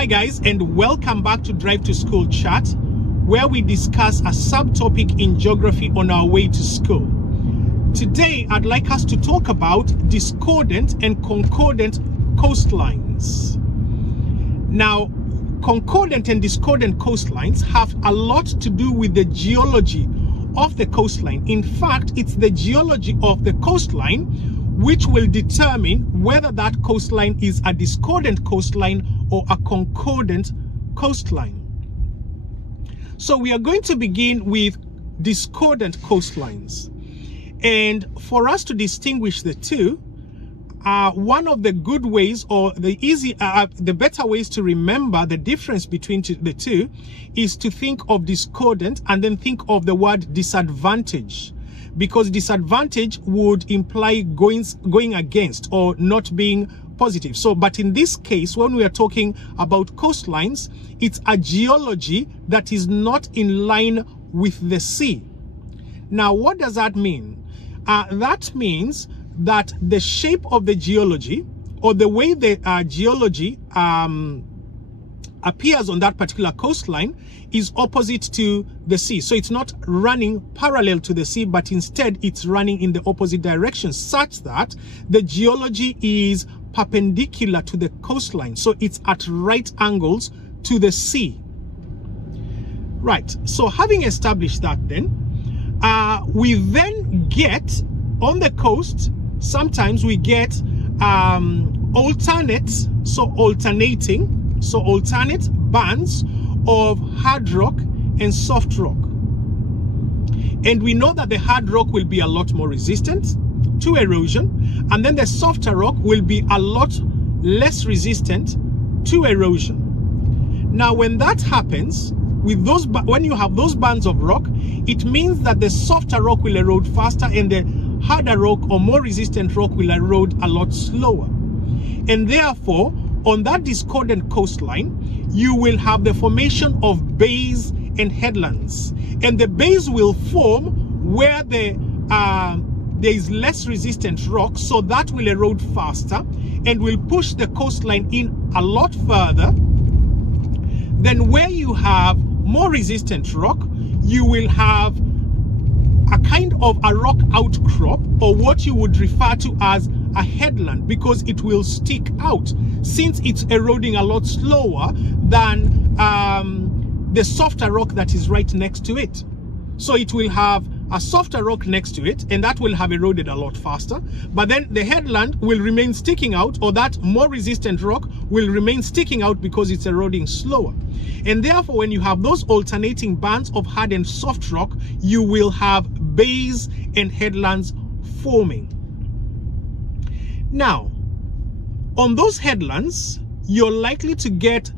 Hi guys, and welcome back to Drive to School Chat, where we discuss a subtopic in geography on our way to school. Today, I'd like us to talk about discordant and concordant coastlines. Now, concordant and discordant coastlines have a lot to do with the geology of the coastline. In fact, it's the geology of the coastline which will determine whether that coastline is a discordant coastline or a concordant coastline. So we are going to begin with discordant coastlines. And for us to distinguish the two, one of the good ways, or the better ways to remember the difference between the two is to think of discordant and then think of the word disadvantage, because disadvantage would imply going against or not being positive. So, but in this case, when we are talking about coastlines, it's a geology that is not in line with the sea. Now, what does that mean? That means that the shape of the geology, or the way the geology appears on that particular coastline, is opposite to the sea. So it's not running parallel to the sea, but instead it's running in the opposite direction, such that the geology is perpendicular to the coastline. So it's at right angles to the sea. Right, so having established that, then we then get on the coast, sometimes we get alternate bands of hard rock and soft rock. And we know that the hard rock will be a lot more resistant to erosion, and then the softer rock will be a lot less resistant to erosion. Now, when that happens, when you have those bands of rock, it means that the softer rock will erode faster and the harder rock or more resistant rock will erode a lot slower. And therefore, on that discordant coastline, you will have the formation of bays and headlands. And the bays will form where there is less resistant rock, so that will erode faster and will push the coastline in a lot further. Then where you have more resistant rock, you will have a kind of a rock outcrop, or what you would refer to as a headland, because it will stick out since it's eroding a lot slower than the softer rock that is right next to it. So it will have a softer rock next to it, and that will have eroded a lot faster, but then the headland will remain sticking out, or that more resistant rock will remain sticking out because it's eroding slower. And therefore, when you have those alternating bands of hard and soft rock, you will have bays and headlands forming. Now, on those headlands, you're likely to get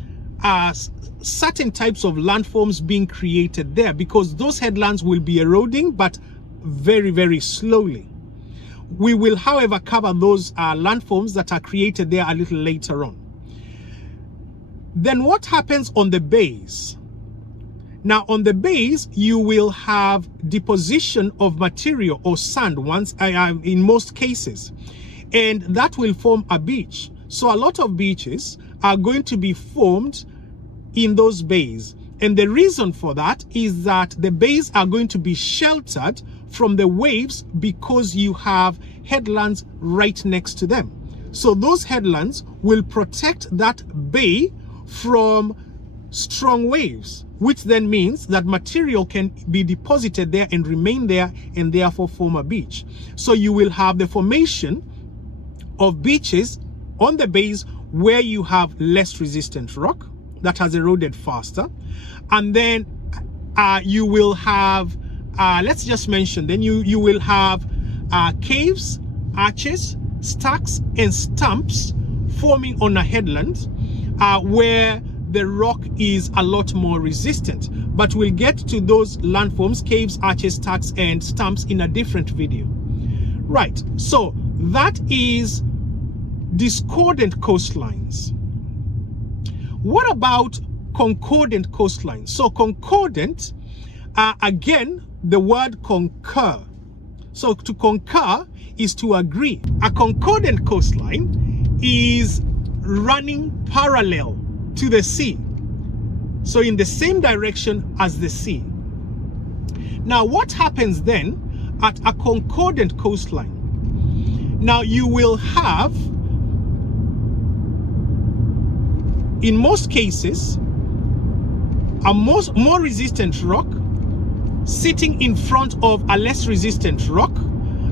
certain types of landforms being created there, because those headlands will be eroding, but very, very slowly. We will, however, cover those landforms that are created there a little later on. Then what happens on the bays? Now, on the bays, you will have deposition of material or sand in most cases, and that will form a beach. So a lot of beaches are going to be formed in those bays. And the reason for that is that the bays are going to be sheltered from the waves because you have headlands right next to them. So those headlands will protect that bay from strong waves, which then means that material can be deposited there and remain there and therefore form a beach. So you will have the formation of beaches on the bays where you have less resistant rock that has eroded faster. And then you will have, let's just mention, then you will have caves, arches, stacks, and stumps forming on a headland where the rock is a lot more resistant. But we'll get to those landforms, caves, arches, stacks, and stumps in a different video. Right, so that is discordant coastlines. What about concordant coastlines? So concordant, again, the word concur. So to concur is to agree. A concordant coastline is running parallel to the sea. So in the same direction as the sea. Now what happens then at a concordant coastline? Now you will have, in most cases, a more resistant rock sitting in front of a less resistant rock,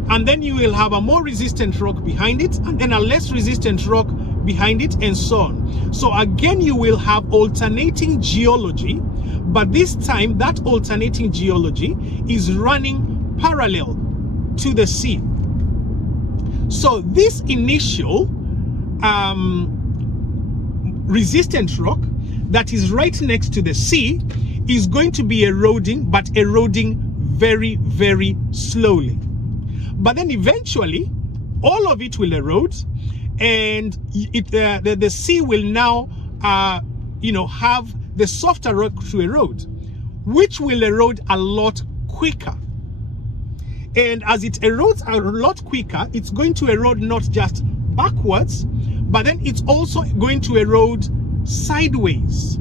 and then you will have a more resistant rock behind it, and then a less resistant rock behind it, and so on. So again, you will have alternating geology, but this time that alternating geology is running parallel to the sea. So this initial resistant rock that is right next to the sea is going to be eroding, but eroding very, very slowly. But then eventually, all of it will erode, and the sea will now, have the softer rock to erode, which will erode a lot quicker. And as it erodes a lot quicker, it's going to erode not just backwards, but then it's also going to erode sideways.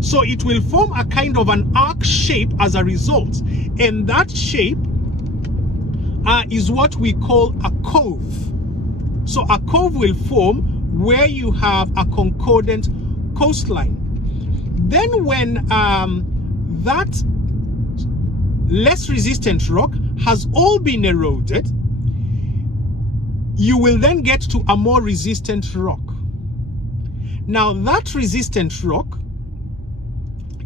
So it will form a kind of an arc shape as a result, and that shape is what we call a cove. So a cove will form where you have a concordant coastline. Then when that less resistant rock has all been eroded, you will then get to a more resistant rock. Now that resistant rock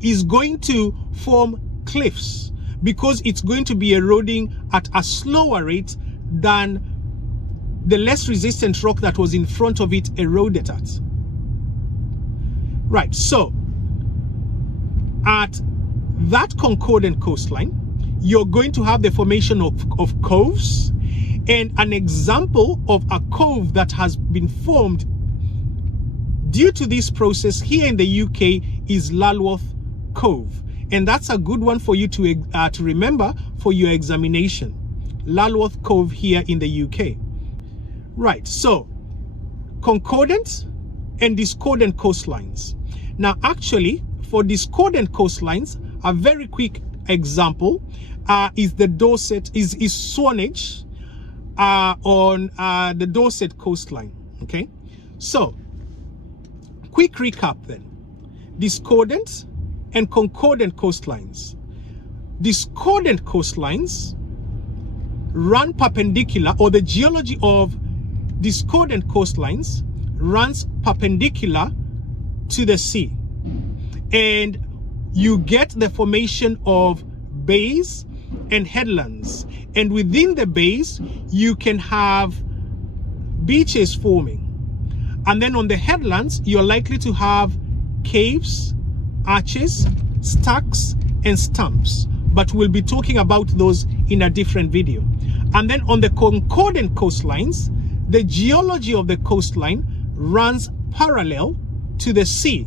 is going to form cliffs because it's going to be eroding at a slower rate than the less resistant rock that was in front of it eroded at. Right, so at that concordant coastline, you're going to have the formation of coves, and an example of a cove that has been formed due to this process here in the UK is Lulworth Cove, and that's a good one for you to remember for your examination. Lulworth Cove here in the UK. Right, so concordant and discordant coastlines. Now actually, for discordant coastlines, a very quick example is the Dorset, is Swanage on the Dorset coastline. Okay, so quick recap then. Discordant and concordant coastlines. Discordant coastlines run perpendicular, or the geology of discordant coastlines runs perpendicular to the sea, and you get the formation of bays and headlands, and within the bays you can have beaches forming, and then on the headlands you're likely to have caves, arches, stacks and stumps, but we'll be talking about those in a different video. And then on the concordant coastlines, the geology of the coastline runs parallel to the sea,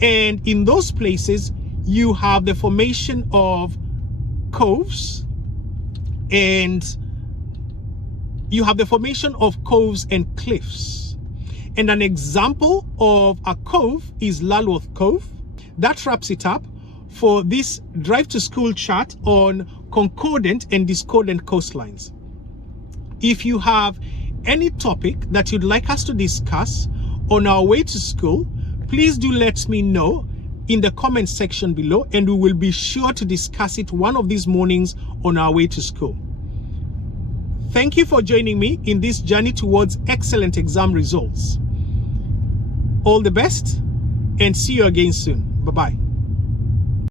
and in those places you have the formation of coves, and you have the formation of coves and cliffs. And an example of a cove is Lulworth Cove. That wraps it up for this Drive to School chat on concordant and discordant coastlines. If you have any topic that you'd like us to discuss on our way to school, please do let me know in the comment section below, and we will be sure to discuss it one of these mornings on our way to school. Thank you for joining me in this journey towards excellent exam results. All the best, and see you again soon. Bye-bye.